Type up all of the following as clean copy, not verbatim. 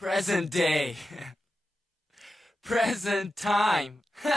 Present day. Present time. There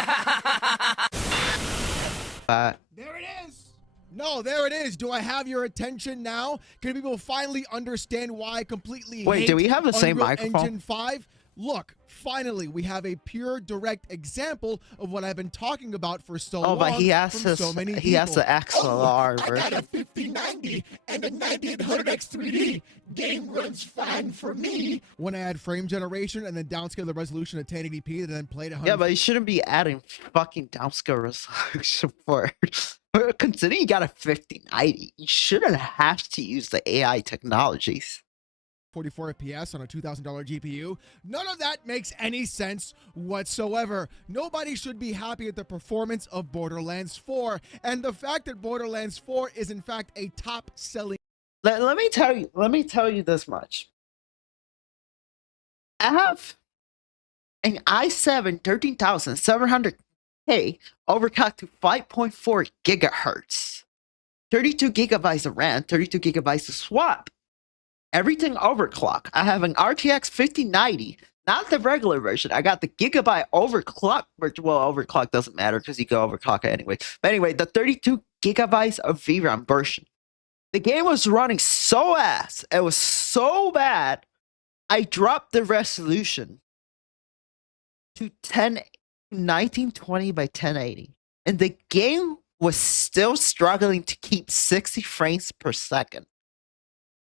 it is. No, there it is. Do I have your attention now? Can people finally understand why I completely Wait, hate do we have the same Unreal microphone? Engine 5? Look, finally, we have a pure, direct example of what I've been talking about for so long. Oh, but he has from his, so many he has the people. XLR I version. got a 5090 and a 9800X 3D. Game runs fine for me. When I add frame generation and then downscale the resolution to 1080p and then play it 100. Yeah, but you shouldn't be adding fucking downscale resolution for it. Considering you got a 5090, you shouldn't have to use the AI technologies. 44 FPS on a $2,000 GPU. None of that makes any sense whatsoever. Nobody should be happy at the performance of Borderlands 4, and the fact that Borderlands 4 is in fact a top-selling. Let me tell you this much. I have an i7 13700K overclocked to 5.4 gigahertz, 32 gigabytes of RAM, 32 gigabytes of swap. Everything overclock. I have an RTX 5090, not the regular version. I got the gigabyte overclock version. Well, overclock doesn't matter because you can overclock it anyway. But anyway, the 32 gigabytes of VRAM version. The game was running so ass. It was so bad. I dropped the resolution to 1920 by 1080. And the game was still struggling to keep 60 frames per second.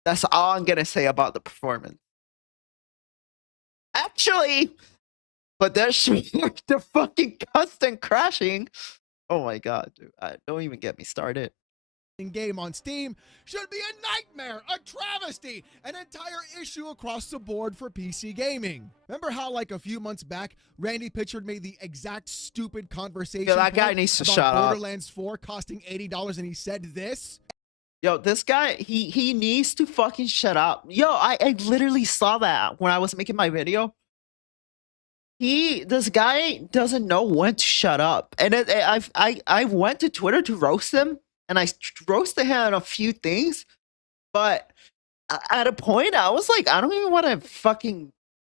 That's all I'm gonna say about the performance. Actually, but there's the fucking constant crashing. Oh my god, dude. Don't even get me started. Game on Steam should be a nightmare, a travesty, an entire issue across the board for PC gaming. Remember how like a few months back, Randy Pitchford made the exact stupid conversation Yeah, that guy point needs to about shut up. Borderlands 4 costing $80 and he said this? Yo, this guy, he needs to fucking shut up. Yo, I literally saw that when I was making my video. This guy doesn't know when to shut up. And I went to Twitter to roast him, and I roasted him on a few things. But at a point, I was like, I don't even want to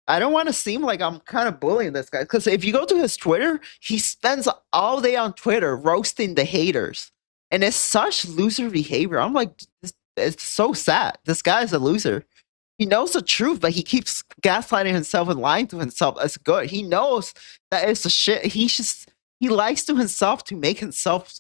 I don't want to seem like I'm kind of bullying this guy. Because if you go to his Twitter, he spends all day on Twitter roasting the haters. And it's such loser behavior. I'm like, it's so sad. This guy is a loser. He knows the truth, but he keeps gaslighting himself and lying to himself. That's good. He knows that it's the shit. He lies to himself to make himself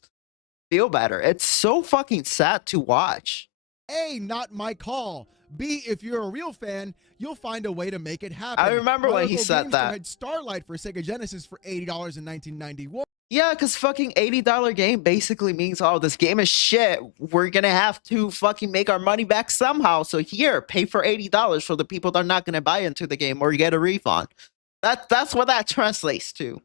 feel better. It's so fucking sad to watch. A, not my call. B, if you're a real fan, you'll find a way to make it happen. I remember My when he local said game that. store had Starlight for Sega Genesis for $80 in 1991. Yeah, because fucking $80 game basically means, oh, this game is shit. We're going to have to fucking make our money back somehow. So here, pay for $80 for the people that are not going to buy into the game or get a refund. That's what that translates to.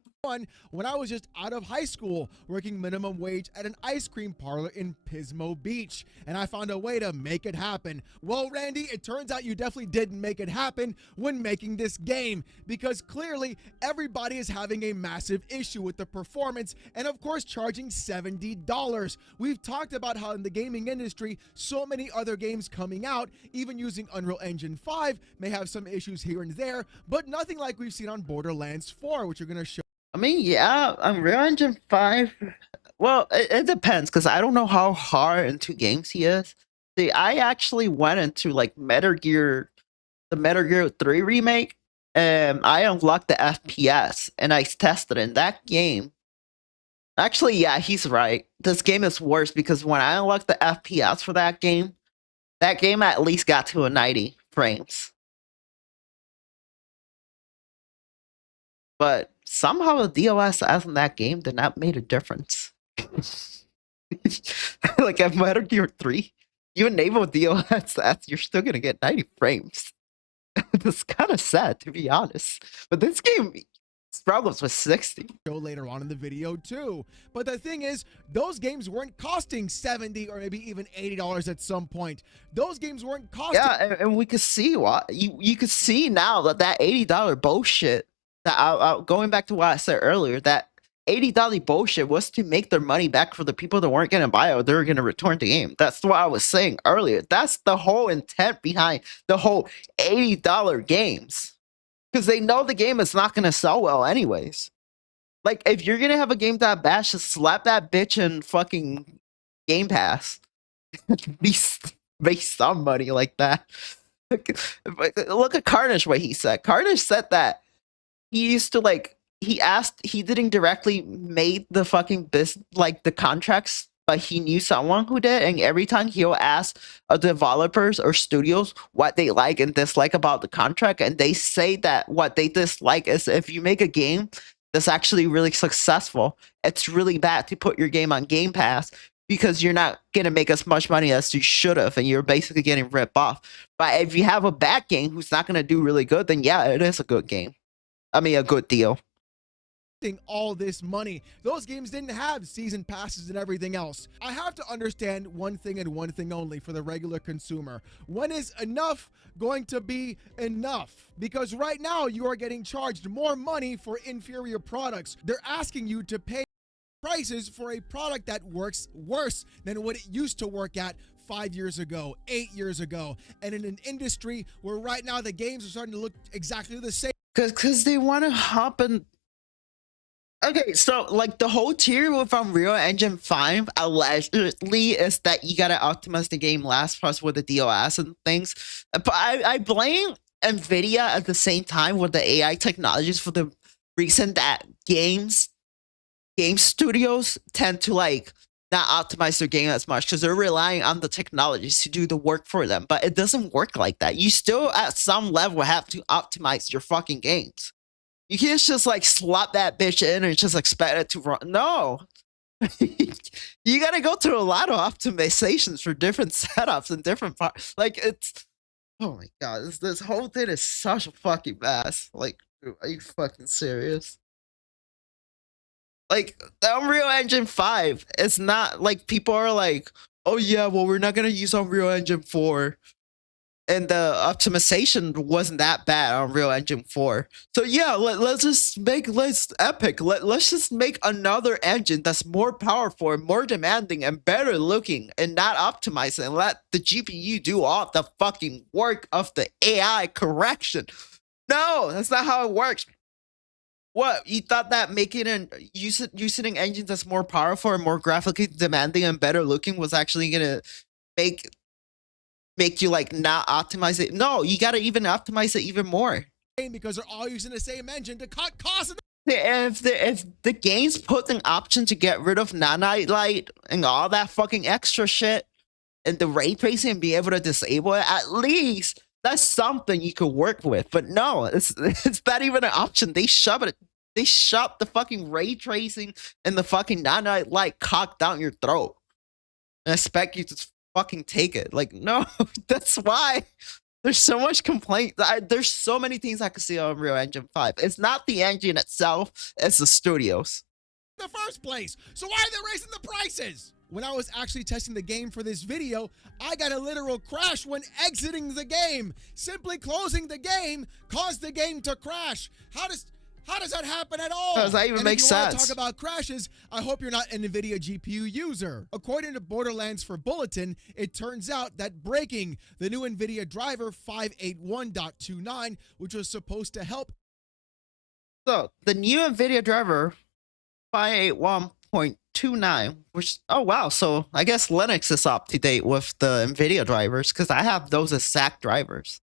When I was just out of high school, working minimum wage at an ice cream parlor in Pismo Beach, and I found a way to make it happen. Well, Randy, it turns out you definitely didn't make it happen when making this game, because clearly everybody is having a massive issue with the performance and of course charging $70. We've talked about how in the gaming industry, so many other games coming out, even using Unreal Engine 5, may have some issues here and there, but nothing like we've seen on Borderlands 4, which are going to show. I mean, yeah, Unreal Engine 5. Well, it depends because I don't know how hard into games he is. See, I actually went into like the Metal Gear 3 remake, and I unlocked the FPS and I tested it in that game. Actually, yeah, he's right. This game is worse because when I unlocked the FPS for that game at least got to a 90 frames. But somehow the DOS as in that game did not make a difference. Like at Metal Gear 3, you enable DOS as, you're still gonna get 90 frames. That's kind of sad, to be honest. But this game struggles with 60. Show later on in the video too. But the thing is, those games weren't costing $70 or maybe even $80 at some point. Those games weren't costing. Yeah, and we could see what you could see now that $80 bullshit. That going back to what I said earlier, that $80 bullshit was to make their money back for the people that weren't going to buy it or they were going to return the game. That's what I was saying earlier. That's the whole intent behind the whole $80 games. because they know the game is not gonna sell well anyways. Like, if you're gonna have a game that bash, just slap that bitch in fucking Game Pass. Be make some money like that. Look at Carnage, what he said. Carnage said that he used to like he didn't directly made the fucking like the contracts, but he knew someone who did, and every time he'll ask developers or studios what they like and dislike about the contract, and they say that what they dislike is if you make a game that's actually really successful, it's really bad to put your game on Game Pass because you're not gonna make as much money as you should have, and you're basically getting ripped off. But if you have a bad game who's not gonna do really good, then yeah, it is a good game. I mean, a good deal. All this money. Those games didn't have season passes and everything else. I have to understand one thing and one thing only for the regular consumer. When is enough going to be enough? Because right now you are getting charged more money for inferior products. They're asking you to pay prices for a product that works worse than what it used to work at 5 years ago, 8 years ago, and in an industry where right now the games are starting to look exactly the same. Because they want to hop in. Okay, so like the whole tier with Unreal Engine 5 allegedly is that you gotta optimize the game last plus with the DOS and things. But I blame Nvidia at the same time with the AI technologies for the reason that game studios tend to like not optimize their game as much because they're relying on the technologies to do the work for them. But it doesn't work like that. You still at some level have to optimize your fucking games. You can't just like slap that bitch in and just expect it to run. No. You gotta go through a lot of optimizations for different setups and different parts. Like, it's, oh my god, this whole thing is such a fucking mess. Like, dude, are you fucking serious? Like, the Unreal Engine 5, it's not like people are like, oh yeah, well, we're not gonna use Unreal Engine 4. And the optimization wasn't that bad on Unreal Engine 4. So yeah, let's just make Epic. Let's just make another engine that's more powerful and more demanding and better looking and not optimize it and let the GPU do all the fucking work of the AI correction. No, that's not how it works. What, you thought that making and using engines that's more powerful and more graphically demanding and better looking was actually gonna make you like not optimize it? No, you gotta even optimize it even more. Because they're all using the same engine to cut costs. If the games put an option to get rid of nanite light and all that fucking extra shit and the ray tracing and be able to disable it, at least that's something you could work with. But no, it's not even an option. They shove the fucking ray tracing and the fucking nanite light cocked down your throat and expect you to fucking take it. Like, no. That's why there's so much complaint. There's so many things I could see on Unreal Engine 5. It's not the engine itself, it's the studios. In the first place. So why are they raising the prices? When I was actually testing the game for this video, I got a literal crash when exiting the game. Simply closing the game caused the game to crash. How does that happen at all? How does that even make sense? If you want to talk about crashes, I hope you're not an NVIDIA GPU user. According to Borderlands for Bulletin, it turns out that breaking the new NVIDIA driver 581.29, which was supposed to help. So, the new NVIDIA driver 581.29, which, oh wow, so I guess Linux is up to date with the NVIDIA drivers, because I have those exact drivers.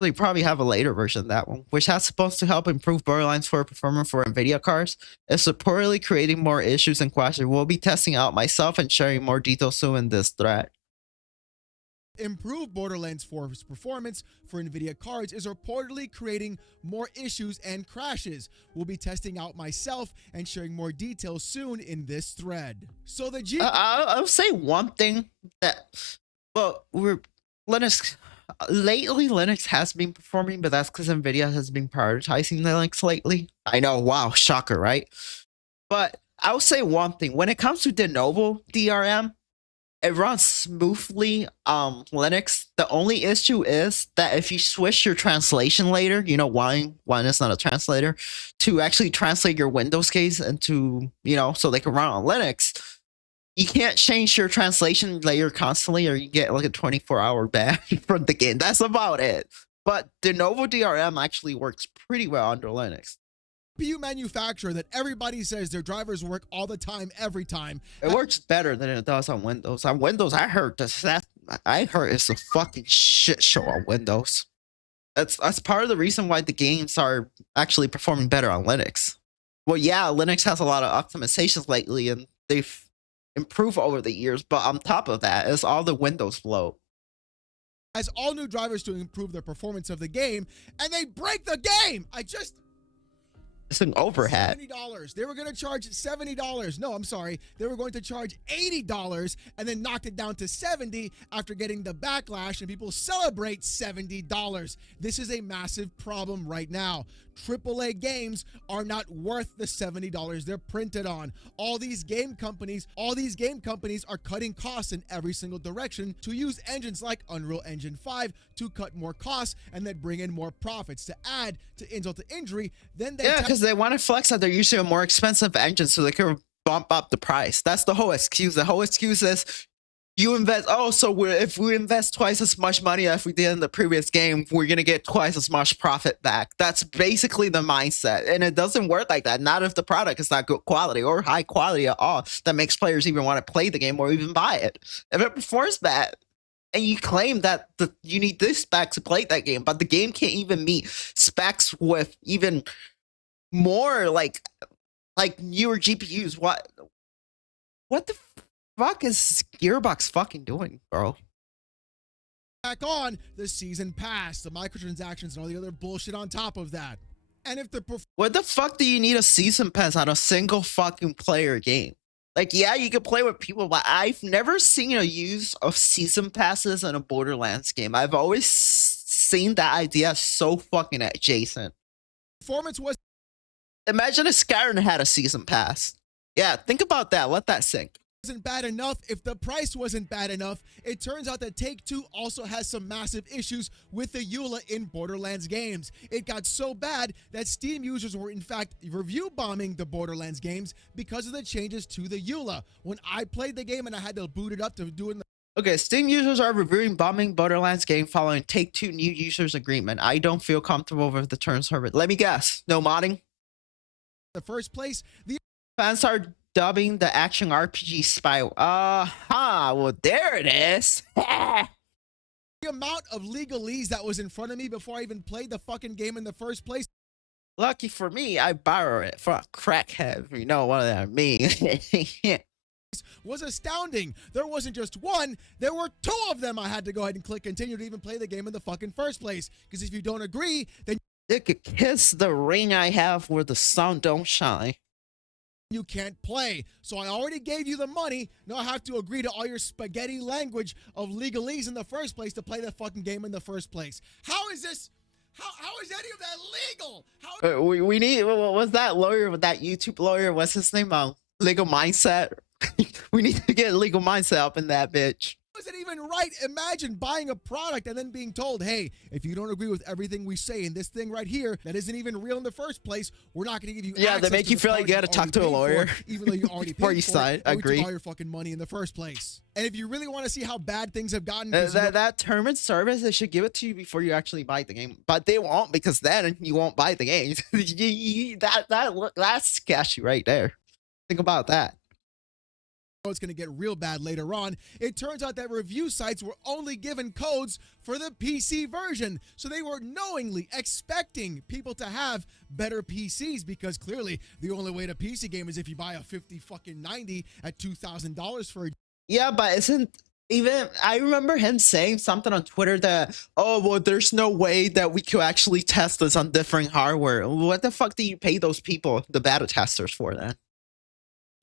They probably have a later version of that one, which has supposed to help improve Borderlands 4 performance for NVIDIA cards. It's reportedly creating more issues and crashes. We'll be testing out myself and sharing more details soon in this thread. Improve Borderlands 4's performance for NVIDIA cards is reportedly creating more issues and crashes. We'll be testing out myself and sharing more details soon in this thread. So the I'll say one thing that, well, lately Linux has been performing, but that's because NVIDIA has been prioritizing Linux lately. I know, wow, shocker, right? But I'll say one thing. When it comes to de novo DRM, it runs smoothly Linux. The only issue is that if you switch your translation later, you know, one is not a translator, to actually translate your Windows case into, you know, so they can run on Linux, you can't change your translation layer constantly or you get like a 24-hour ban from the game. That's about it. But the Novo DRM actually works pretty well under Linux. CPU manufacturer that everybody says their drivers work all the time, every time. It works better than it does on Windows. On Windows, I heard it's a fucking shit show on Windows. That's part of the reason why the games are actually performing better on Linux. Well, yeah, Linux has a lot of optimizations lately, and they've improved over the years. But on top of that, it's all the Windows flow. Has all new drivers to improve the performance of the game, and they break the game. It's an overhead. $70. They were going to charge $70. No, I'm sorry. They were going to charge $80 and then knocked it down to $70 after getting the backlash, and people celebrate $70. This is a massive problem right now. AAA games are not worth the $70 they're printed on. All these game companies are cutting costs in every single direction to use engines like Unreal Engine 5 to cut more costs and then bring in more profits. To add to insult to injury, then they because they want to flex that they're using a more expensive engine so they can bump up the price. That's the whole excuse. The whole excuse is you invest. Oh, so if we invest twice as much money as we did in the previous game, we're gonna get twice as much profit back. That's basically the mindset, and it doesn't work like that. Not if the product is not good quality or high quality at all. That makes players even want to play the game or even buy it. If it performs bad, and you claim that you need this spec to play that game, but the game can't even meet specs with even more like newer GPUs. What the fuck is Gearbox fucking doing, bro? back on the season pass, the microtransactions, and all the other bullshit on top of that. And if the What the fuck do you need a season pass on a single fucking player game? Like, yeah, you can play with people, but I've never seen a use of season passes in a Borderlands game. I've always seen that idea so fucking adjacent. performance Imagine if Skyrim had a season pass. Yeah, think about that. Let that sink. wasn't bad enough, if the price wasn't bad enough, it turns out that Take-Two also has some massive issues with the EULA in Borderlands games. It got so bad that Steam users were in fact review bombing the Borderlands games because of the changes to the EULA. When I played the game and I had to boot it up to do it in the Okay, Steam users are reviewing bombing Borderlands game following Take-Two new users agreement. I don't feel comfortable with the terms of it. Let me guess. No modding? first place, the Fans are dubbing the action RPG spy. Well, there it is. amount of legalese that was in front of me before I even played the fucking game in the first place Lucky for me, I borrowed it from a crackhead. You know what I mean? was astounding. There wasn't just one, there were two of them. I had to go ahead and click continue to even play the game in the fucking first place. Because if you don't agree, then They could kiss the ring I have where the sun don't shine. you can't play. So I already gave you the money. Now I have to agree to all your spaghetti language of legalese in the first place to play the fucking game in the first place. How is this? How is any of that legal? How We need, what was that lawyer, with that YouTube lawyer? What's his name? Legal Mindset. We need to get Legal Mindset up in that bitch. is it even right? Imagine buying a product and then being told, hey, if you don't agree with everything we say in this thing right here that isn't even real in the first place, we're not going to give you Yeah, they access make to you the feel like you product gotta talk already to a paid lawyer for, even though you already before paid you for sign. it, and we Agree. took all your fucking money in the first place. And if you really want to see how bad things have gotten, That term and service, they should give it to you before you actually buy the game. But they won't, because then you won't buy the game. That's sketchy right there. Think about that. it's going to get real bad later on. It turns out that review sites were only given codes for the PC version. So they were knowingly expecting people to have better PCs, because clearly the only way to PC game is if you buy a 50 fucking 90 at $2,000 for a Yeah, but isn't even, I remember him saying something on Twitter that, oh, well, there's no way that we could actually test this on different hardware. What the fuck do you pay those people, the beta testers, for then?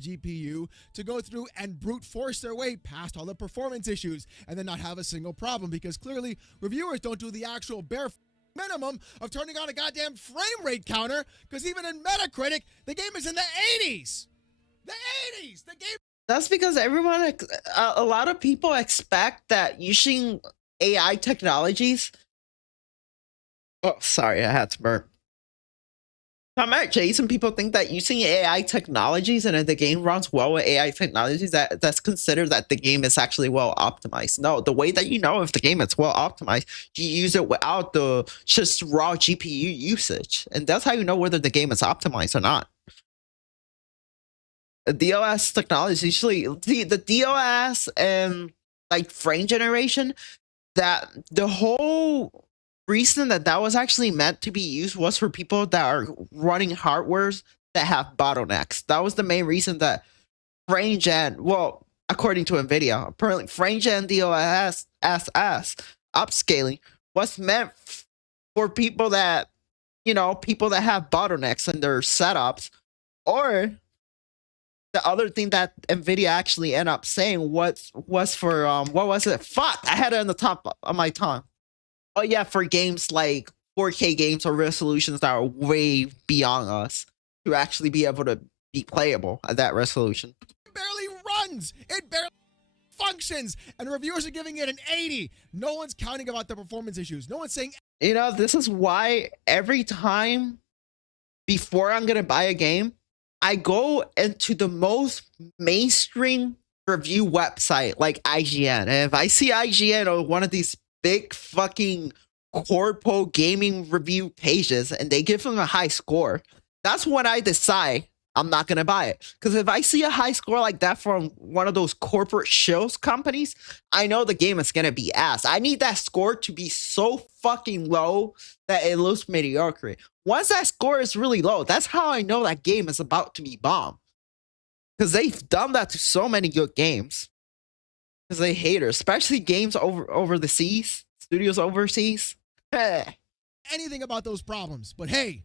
GPU to go through and brute force their way past all the performance issues and then not have a single problem, because clearly reviewers don't do the actual bare minimum of turning on a goddamn frame rate counter, because even in Metacritic, the game is in the 80s. The 80s! The game. That's because everyone, a lot of people expect that using AI technologies. Oh, sorry, I had to burp. I'm at Jason. People think that using AI technologies and if the game runs well with AI technologies, that's considered that the game is actually well optimized. No, the way that you know if the game is well optimized, you use it without the just raw GPU usage, and that's how you know whether the game is optimized or not. The DOS technology usually the DOS and like frame generation. That the whole reason that that was actually meant to be used was for people that are running hardwares that have bottlenecks. That was the main reason that frame gen, well, according to NVIDIA, apparently frame gen DOS upscaling was meant for people that, you know, people that have bottlenecks in their setups. Or the other thing that NVIDIA actually ended up saying was for what was it? Fuck, I had it on the top of my tongue. Oh yeah, for games like 4K games or resolutions that are way beyond us to actually be able to be playable at that resolution. It barely runs. It barely functions. And reviewers are giving it an 80. No one's counting about the performance issues. No one's saying. You know, this is why every time before I'm gonna buy a game, I go into the most mainstream review website like IGN. And if I see IGN or one of these big fucking corpo gaming review pages and they give them a high score, that's when I decide I'm not gonna buy it. Because if I see a high score like that from one of those corporate shows companies, I know the game is gonna be ass. I need that score to be so fucking low that it looks mediocre. Once that score is really low, that's how I know that game is about to be bomb. Because they've done that to so many good games. Because they hate her, especially games over the seas, studios overseas. Anything about those problems, but hey,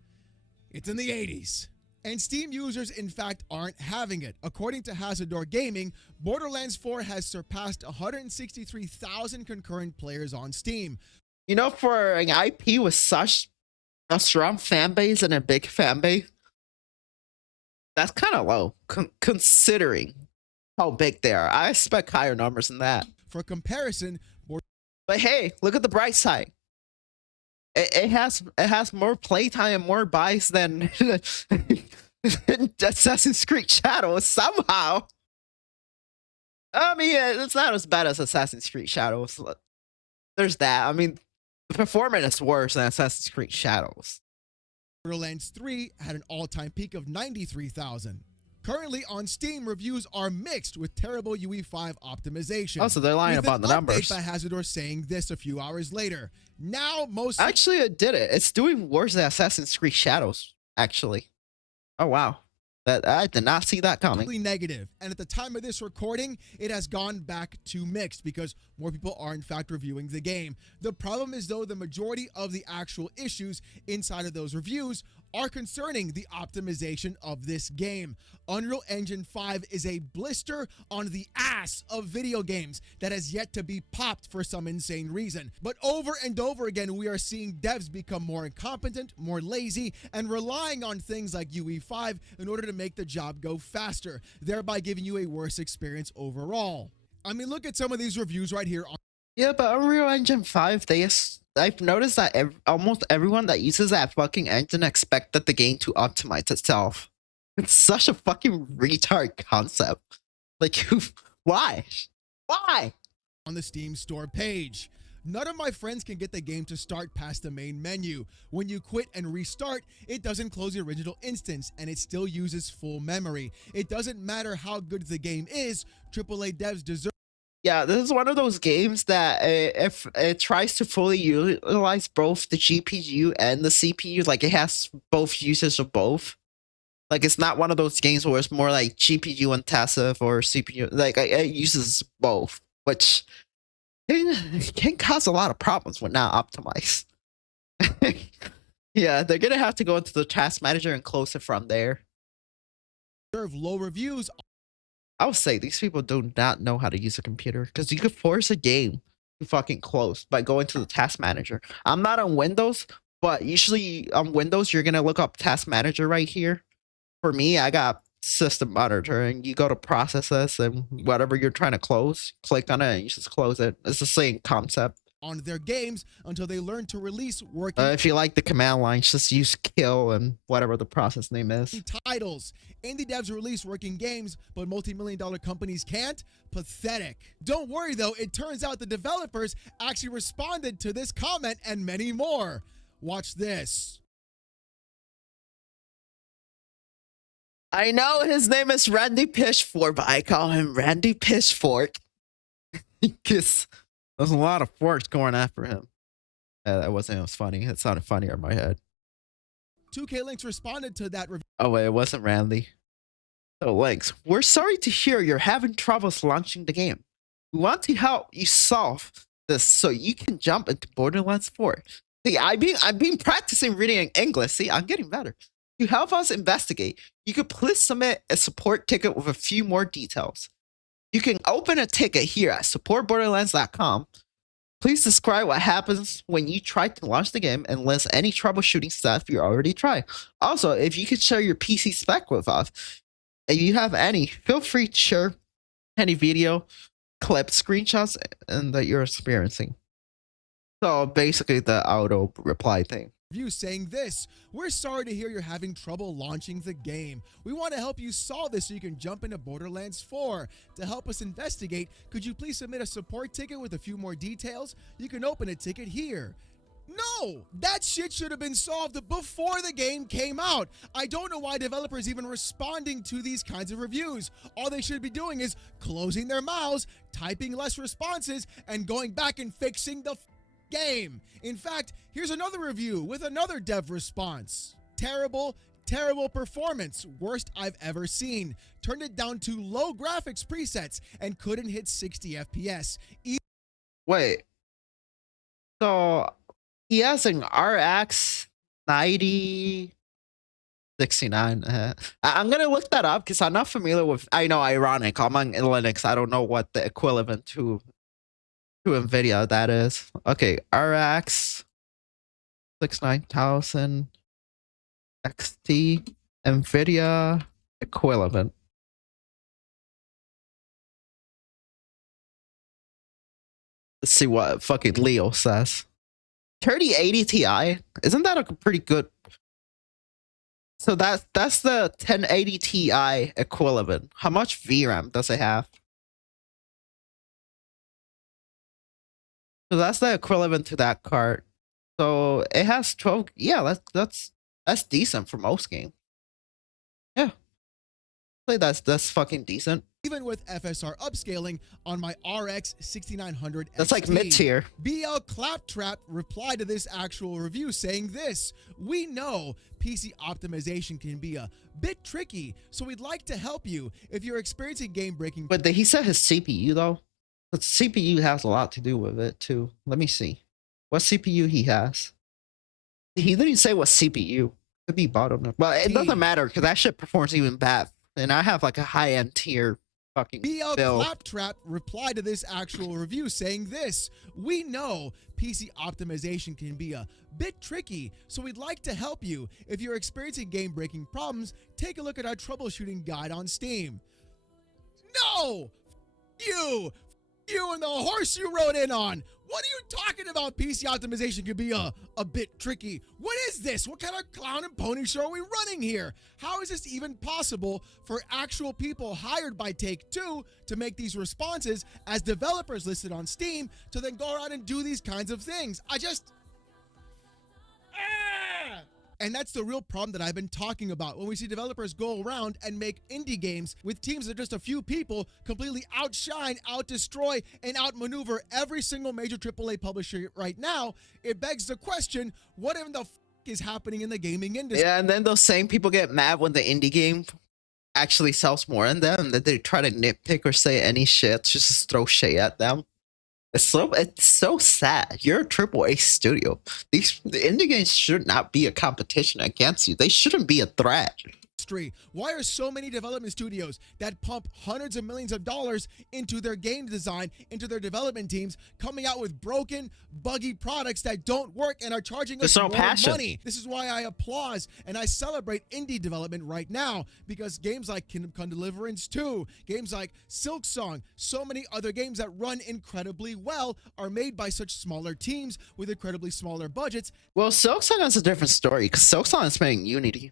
it's in the 80s. And Steam users, in fact, aren't having it. According to Hazardor Gaming, Borderlands 4 has surpassed 163,000 concurrent players on Steam. You know, for an IP with such a strong fan base and a big fan base, that's kind of low, considering how big they are. I expect higher numbers than that. For comparison, but hey, look at the bright side. It has more playtime and more buys than Assassin's Creed Shadows somehow. I mean, it's not as bad as Assassin's Creed Shadows. There's that. I mean, the performance is worse than Assassin's Creed Shadows. Borderlands 3 had an all-time peak of 93,000. Currently on Steam, reviews are mixed with terrible UE5 optimization. Oh, so they're lying about the numbers. By Hazardor saying this a few hours later. Now, actually, it did it. It's doing worse than Assassin's Creed Shadows, actually. Oh, wow. That I did not see that coming. Negative. And at the time of this recording, it has gone back to mixed because more people are in fact reviewing the game. The problem is, though, the majority of the actual issues inside of those reviews are concerning the optimization of this game. Unreal Engine 5 is a blister on the ass of video games that has yet to be popped for some insane reason. But over and over again, we are seeing devs become more incompetent, more lazy, and relying on things like UE5 in order to make the job go faster, thereby giving you a worse experience overall. I mean, look at some of these reviews right here. Yeah, but Unreal Engine 5, I've noticed that almost everyone that uses that fucking engine expect that the game to optimize itself. It's such a fucking retard concept. Like, why? Why? On the Steam store page. None of my friends can get the game to start past the main menu. When you quit and restart, it doesn't close the original instance, and it still uses full memory. It doesn't matter how good the game is, AAA devs deserve. Yeah, this is one of those games that if it tries to fully utilize both the GPU and the CPU, like it has both uses of both. Like it's not one of those games where it's more like GPU intensive or CPU. Like it uses both, which can cause a lot of problems when not optimized. Yeah, they're gonna have to go into the task manager and close it from there. Low reviews. I would say these people do not know how to use a computer because you could force a game to fucking close by going to the task manager. I'm not on Windows, but usually on Windows, you're going to look up task manager right here. For me, I got system monitor and you go to processes and whatever you're trying to close, click on it and you just close it. It's the same concept. on their games until they learn to release working If you like the command lines, just use kill and whatever the process name is. titles. Indie devs release working games, but multi-million-dollar companies can't? Pathetic. Don't worry though, it turns out the developers actually responded to this comment and many more. Watch this. I know his name is Randy Pitchfork, but I call him Randy Pitchfork because there's a lot of forks going after him. That wasn't. It was funny. It sounded funnier in my head. 2K Links responded to that review. Oh wait, it wasn't Randy. So Links, we're sorry to hear you're having troubles launching the game. We want to help you solve this so you can jump into Borderlands 4. See, I've been practicing reading in English. See, I'm getting better. To help us investigate, you could please submit a support ticket with a few more details. You can open a ticket here at supportborderlands.com. Please describe what happens when you try to launch the game and list any troubleshooting stuff you already tried. Also, if you could share your PC spec with us, if you have any, feel free to share any video, clip, screenshots, and that you're experiencing. So basically the auto reply thing. Review saying this: we're sorry to hear you're having trouble launching the game. We want to help you solve this so you can jump into Borderlands 4. To help us investigate, could you please submit a support ticket with a few more details? You can open a ticket here. No, that shit should have been solved before the game came out. I don't know why developers even responding to these kinds of reviews. All they should be doing is closing their mouths, typing less responses, and going back and fixing the game. In fact, here's another review with another dev response. Terrible performance. Worst I've ever seen. Turned it down to low graphics presets and couldn't hit 60 FPS. Wait. So he has an RX 9069. I'm gonna look that up because I'm not familiar with. I know, ironic. I'm on Linux. I don't know what the equivalent to NVIDIA that is. Okay, RX 69000 XT NVIDIA equivalent. Let's see what fucking Leo says. 3080 Ti, isn't that a pretty good? So that's the 1080 Ti equivalent. How much VRAM does it have? So that's the equivalent to that card. So it has 12. Yeah, that's decent for most games. Yeah, like that's fucking decent. Even with FSR upscaling on my RX 6900 That's like mid-tier. BL Claptrap replied to this actual review saying this: we know PC optimization can be a bit tricky, so we'd like to help you if you're experiencing game-breaking. But he said his CPU though. The CPU has a lot to do with it too. Let me see what CPU he has. He didn't say what CPU. Could be bottom. But it doesn't matter because that shit performs even bad. And I have like a high-end tier fucking BL build. Claptrap replied to this actual review saying this: we know PC optimization can be a bit tricky, so we'd like to help you if you're experiencing game-breaking problems. Take a look at our troubleshooting guide on Steam. No! You and the horse you rode in on. What are you talking about? PC optimization could be a bit tricky. What is this? What kind of clown and pony show are we running here? How is this even possible for actual people hired by Take-Two to make these responses as developers listed on Steam to then go around and do these kinds of things? And that's the real problem that I've been talking about when we see developers go around and make indie games with teams of just a few people completely outshine, outdestroy, and outmaneuver every single major AAA publisher right now. It begs the question, what in the is happening in the gaming industry? Yeah, and then those same people get mad when the indie game actually sells more than them, that they try to nitpick or say any shit, just throw shade at them. It's so sad. You're a AAA studio. The indie games should not be a competition against you. They shouldn't be a threat. industry. Why are so many development studios that pump hundreds of millions of dollars into their game design, into their development teams, coming out with broken, buggy products that don't work and are charging us There's no more passion. money? This is why I applaud and I celebrate indie development right now, because games like Kingdom Come Deliverance 2, games like Silksong, so many other games that run incredibly well are made by such smaller teams with incredibly smaller budgets. Well, Silksong is a different story because Silksong is making Unity.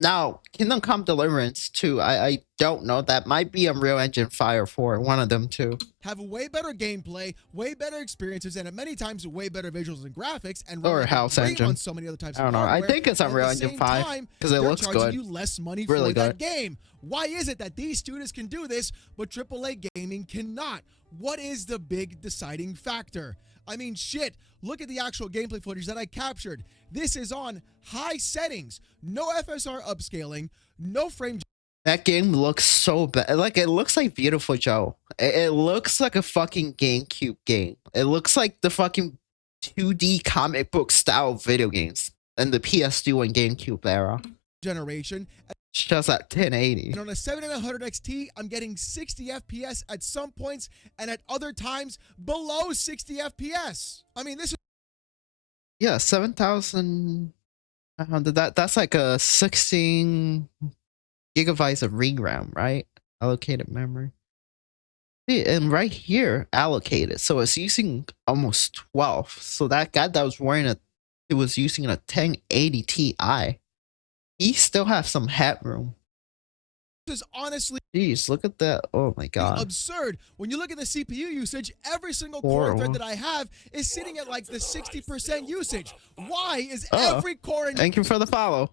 Now, Kingdom Come Deliverance 2, I don't know. That might be Unreal Engine 5 or 4, one of them too. Have way better gameplay, way better experiences, and many times way better visuals and graphics, and Or run like a House dream Engine. on so many other types I don't of know. I hardware. think it's And at Unreal the Engine same 5 time, because it they're looks charging good. you less money Really for that good. game. Why is it that these studios can do this, but AAA gaming cannot? What is the big deciding factor? I mean, shit, look at the actual gameplay footage that I captured. This is on high settings, no FSR upscaling, no frame. That game looks so bad. Like, it looks like Beautiful Joe. It looks like a fucking GameCube game. It looks like the fucking 2D comic book style video games in the PS2 and GameCube era. Generation. It's just at 1080. And on a 7900 XT, I'm getting 60 FPS at some points, and at other times below 60 FPS. I mean, this is Yeah, 7,000. That's like a 16 gigabytes of RAM, right? Allocated memory. Yeah, and right here, allocated. So it's using almost 12. So that guy that was wearing it was using a 1080 Ti. He still has some headroom. honestly Jeez, look at that. Oh my god. absurd. When you look at the CPU usage, every single core Horrible. thread that I have is sitting at like the 60% usage. Why is Oh, every core in Thank you for the follow.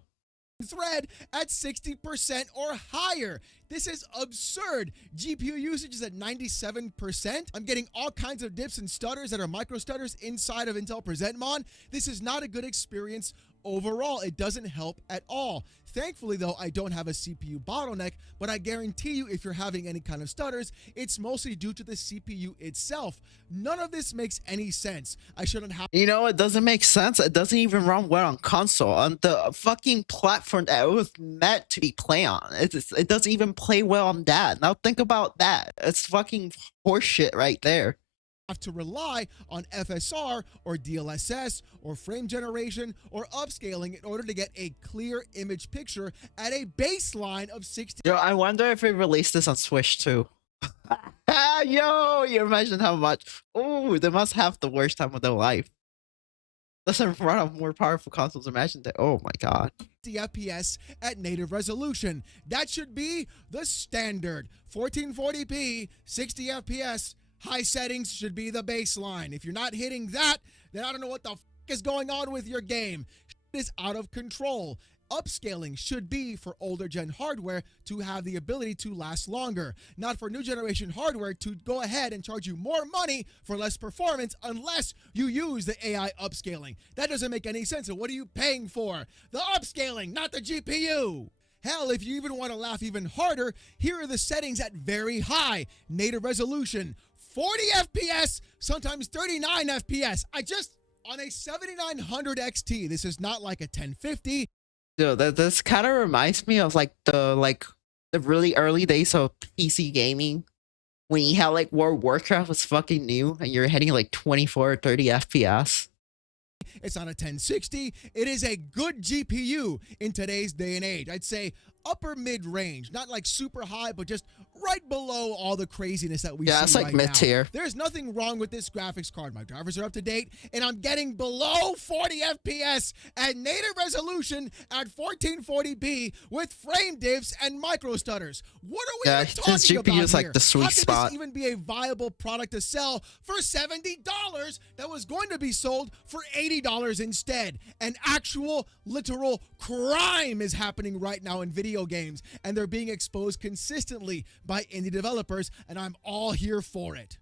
thread at 60% or higher? This is absurd. GPU usage is at 97%. I'm getting all kinds of dips and stutters that are micro stutters inside of Intel PresentMon. This is not a good experience overall. It doesn't help at all. Thankfully, though, I don't have a CPU bottleneck, but I guarantee you if you're having any kind of stutters, it's mostly due to the CPU itself. None of this makes any sense. I shouldn't have You know, it doesn't make sense. It doesn't even run well on console. On the fucking platform that it was meant to be play on. It doesn't even play well on that. Now think about that. It's fucking horseshit right there. to rely on FSR or DLSS or frame generation or upscaling in order to get a clear image picture at a baseline of 60. Yo, I wonder if it released this on Switch too. Yo, you imagine how much. Oh, they must have the worst time of their life. Doesn't run on more powerful consoles. Imagine that. Oh my god. FPS at native resolution. That should be the standard. 1440p, 60 FPS, high settings should be the baseline. If you're not hitting that, then I don't know what the is going on with your game. It is out of control. Upscaling should be for older gen hardware to have the ability to last longer, not for new generation hardware to go ahead and charge you more money for less performance unless you use the AI upscaling. That doesn't make any sense. And what are you paying for? The upscaling, not the GPU. Hell, if you even want to laugh even harder, here are the settings at very high native resolution. 40 FPS, sometimes 39 FPS. On a 7900 XT, this is not like a 1050. Dude, this kind of reminds me of like the really early days of PC gaming when you had like World of Warcraft was fucking new and you're hitting like 24 or 30 FPS. It's not a 1060. It is a good GPU in today's day and age. I'd say upper mid-range, not like super high, but just right below all the craziness that we see Yeah, it's like right mid-tier. now. There's nothing wrong with this graphics card. My drivers are up to date, and I'm getting below 40 FPS at native resolution at 1440p with frame dips and micro stutters. What are we Yeah, even this talking GPU about is like here? the sweet How could spot. this even be a viable product to sell for $70 that was going to be sold for $80 instead? An actual, literal crime is happening right now in video games, and they're being exposed consistently by indie developers, and I'm all here for it.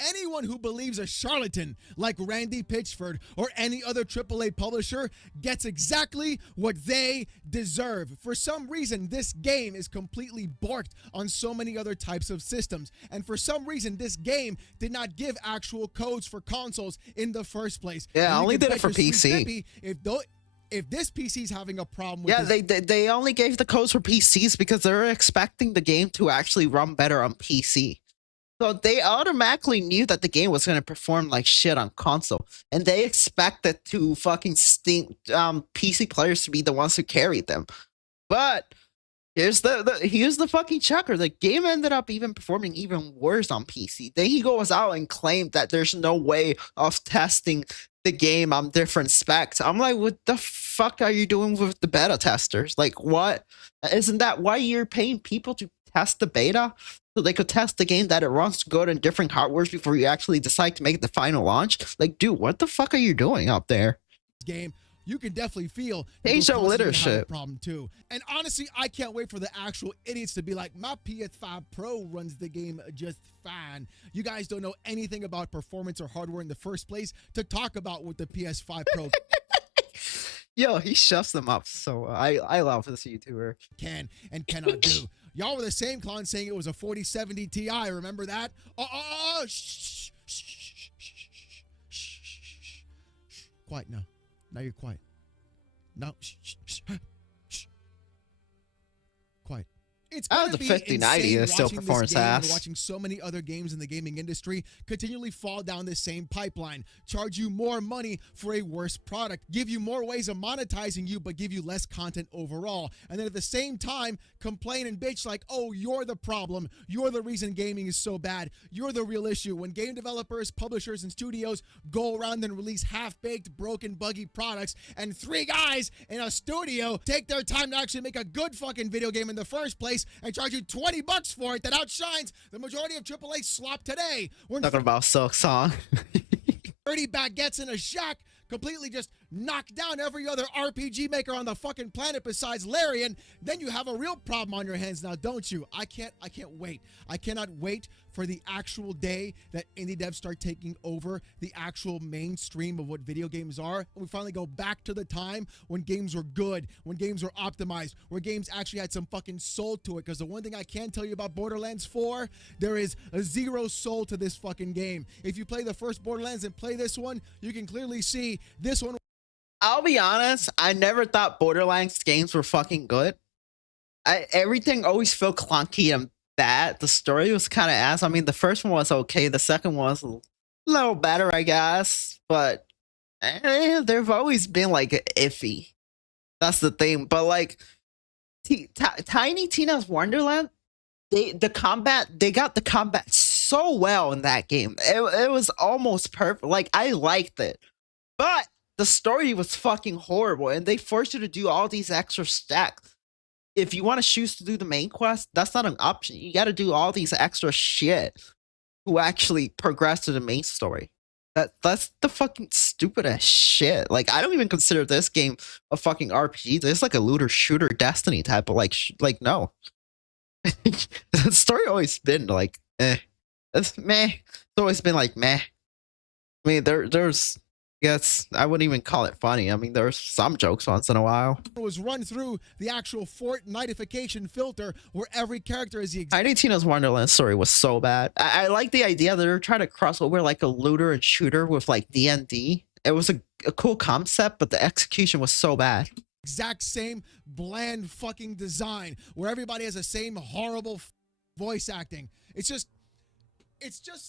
Anyone who believes a charlatan like Randy Pitchford or any other AAA publisher gets exactly what they deserve. For some reason, this game is completely borked on so many other types of systems. And for some reason, this game did not give actual codes for consoles in the first place. Yeah, And you only can did it bet for your sweet PC. pippy if this PC's having a problem with Yeah, this, they only gave the codes for PCs because they're expecting the game to actually run better on PC. So they automatically knew that the game was going to perform like shit on console, and they expected to fucking PC players to be the ones who carried them. But here's the fucking checker. The game ended up even performing even worse on PC. Then he goes out and claimed that there's no way of testing the game on different specs. I'm like, what the fuck are you doing with the beta testers? Like, what? Isn't that why you're paying people to test the beta? So they could test the game that it runs good in different hardwares before you actually decide to make the final launch? Like, dude, what the fuck are you doing out there? game, you can definitely feel Change the leadership. problem too. And honestly, I can't wait for the actual idiots to be like, my PS5 Pro runs the game just fine. You guys don't know anything about performance or hardware in the first place to talk about with the PS5 Pro. Yo, he shuts them up. So I love this YouTuber. Can and cannot do. Y'all were the same clown saying it was a 4070 Ti. Remember that? Shh, shh, shh, shh, shh, shh, shh. Quiet now. Now you're quiet. Now, shh, shh, shh, shh. Quiet. It's Oh, gonna the be 5090 insane is still watching this performance game and ass. watching so many other games in the gaming industry continually fall down this same pipeline, charge you more money for a worse product, give you more ways of monetizing you, but give you less content overall, and then at the same time complain and bitch like, oh, you're the problem, you're the reason gaming is so bad, you're the real issue. When game developers, publishers, and studios go around and release half-baked, broken, buggy products, and 3 guys in a studio take their time to actually make a good fucking video game in the first place and charge you $20 for it, that outshines the majority of AAA slop today. When Talking about Silk Song. 30 baguettes in a shack completely just knock down every other RPG maker on the fucking planet besides Larian, then you have a real problem on your hands now, don't you? I can't wait. I cannot wait for the actual day that indie devs start taking over the actual mainstream of what video games are. And we finally go back to the time when games were good, when games were optimized, where games actually had some fucking soul to it. Because the one thing I can tell you about Borderlands 4, there is a 0 soul to this fucking game. If you play the first Borderlands and play this one, you can clearly see this one. I'll be honest, I never thought Borderlands games were fucking good. Everything always felt clunky and bad. The story was kind of ass. I mean, the first one was okay. The second one was a little better, I guess. But they've always been like iffy. That's the thing. But like Tiny Tina's Wonderland, they got the combat so well in that game. It was almost perfect. Like, I liked it. But the story was fucking horrible, and they forced you to do all these extra stacks. If you want to choose to do the main quest, that's not an option. You got to do all these extra shit to actually progress to the main story. That's the fucking stupidest shit. Like, I don't even consider this game a fucking RPG. It's like a looter shooter Destiny type of like no. The story always been like it's meh. It's always been like meh. I mean, there's yes, I wouldn't even call it funny. I mean, there's some jokes once in a while. Was run through the actual Fortnitification filter where every character is the exact Tiny Tina's Wonderland story was so bad. I like the idea that they're trying to cross over like a looter and shooter with like D&D. It was a cool concept, but the execution was so bad. exact same bland fucking design where everybody has the same horrible voice acting. It's just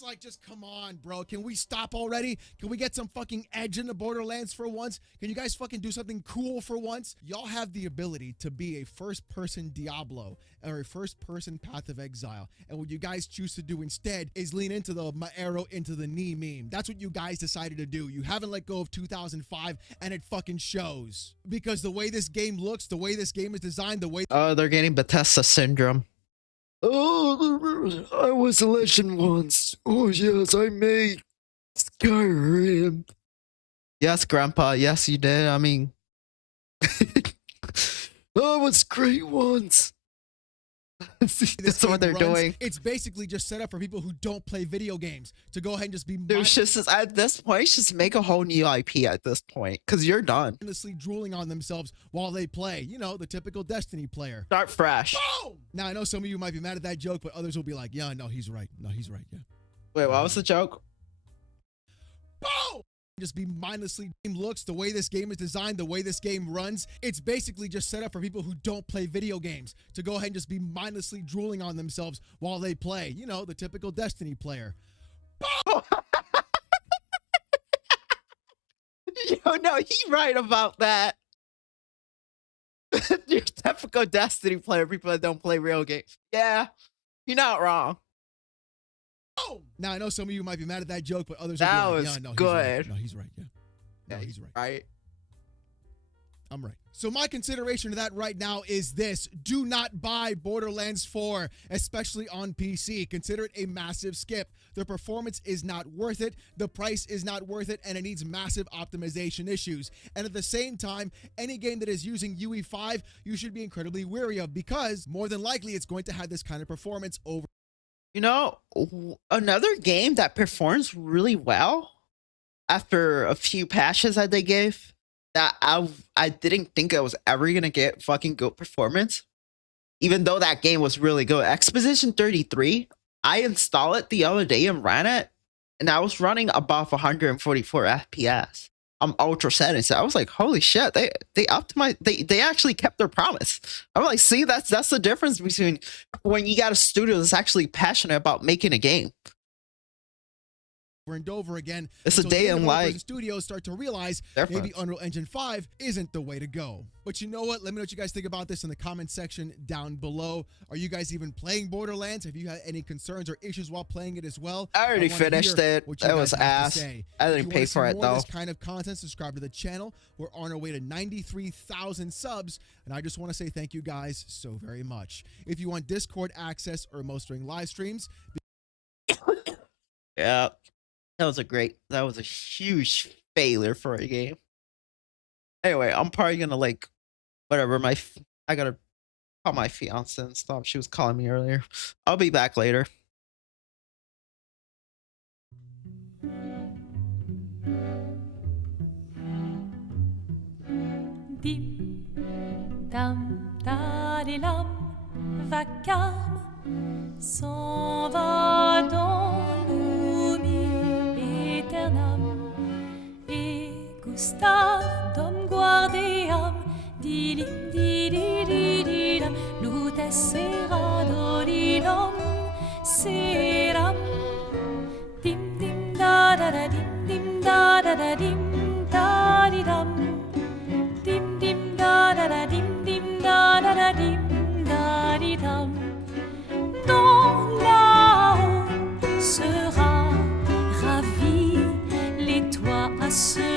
like, just come on, bro. Can we stop already? Can we get some fucking edge in the Borderlands for once? Can you guys fucking do something cool for once? Y'all have the ability to be a first-person Diablo or a first-person Path of Exile. And what you guys choose to do instead is lean into the my arrow into the knee meme. That's what you guys decided to do. You haven't let go of 2005, and it fucking shows. Because the way this game looks, the way this game is designed, the way... Oh, they're getting Bethesda syndrome. Oh, I was a legend once. Oh, yes, I made Skyrim. Yes, Grandpa. Yes, you did. I mean, I was great once. That's what they're doing. It's basically just set up for people who don't play video games to go ahead and just be There's just at this point, just make a whole new IP at this point, because you're done. mindlessly drooling on themselves while they play. You know, the typical Destiny player. Start fresh. Boom! Now, I know some of you might be mad at that joke, but others will be like, yeah, no, he's right. No, he's right. Yeah. Wait, what was the joke? Boom! just be mindlessly looks, the way this game is designed, the way this game runs, it's basically just set up for people who don't play video games to go ahead and just be mindlessly drooling on themselves while they play. You know, the typical Destiny player. Yo, no, he's right about that. You're typical Destiny player, people that don't play real games. Yeah, you're not wrong. Now, I know some of you might be mad at that joke, but others That will be like, was yeah, no, good. He's right. Yeah. No, he's right. Right? I'm right. So my consideration to that right now is this. Do not buy Borderlands 4, especially on PC. Consider it a massive skip. The performance is not worth it. The price is not worth it, and it needs massive optimization issues. And at the same time, any game that is using UE5, you should be incredibly wary of because more than likely it's going to have this kind of performance over. You know, another game that performs really well after a few patches that they gave that I didn't think I was ever gonna get fucking good performance, even though that game was really good. Exposition 33, I installed it the other day and ran it, and I was running above 144 FPS. I'm ultra settings. So I was like, holy shit, they optimized, they actually kept their promise. I'm like, see, that's the difference between when you got a studio that's actually passionate about making a game. Over and over again. It's a day in life. Studios start to realize maybe Unreal Engine 5 isn't the way to go. But you know what? Let me know what you guys think about this in the comment section down below. Are you guys even playing Borderlands? Have you had any concerns or issues while playing it as well? I already finished it. That was ass. I didn't pay for it though. This kind of content, subscribe to the channel. We're on our way to 93,000 subs, and I just want to say thank you guys so very much. If you want Discord access or most during live streams, yeah. That was a huge failure for a game. Anyway, I'm probably gonna like, whatever, I gotta call my fiance and stuff. She was calling me earlier. I'll be back later. Dim, dam, dadilam, vacarme, s'en va dans l'oubli éternam. Et Gustave, dom guardiam, dilim, didididilam, lutes sera dodilom, seram. Dim, dim, da da da, dim, dim, da da da, dim, da di dam. Dim, dim, da da da, dim, dim, da da da, dim, da di dam. Dans là-haut sera ravi, les toits à se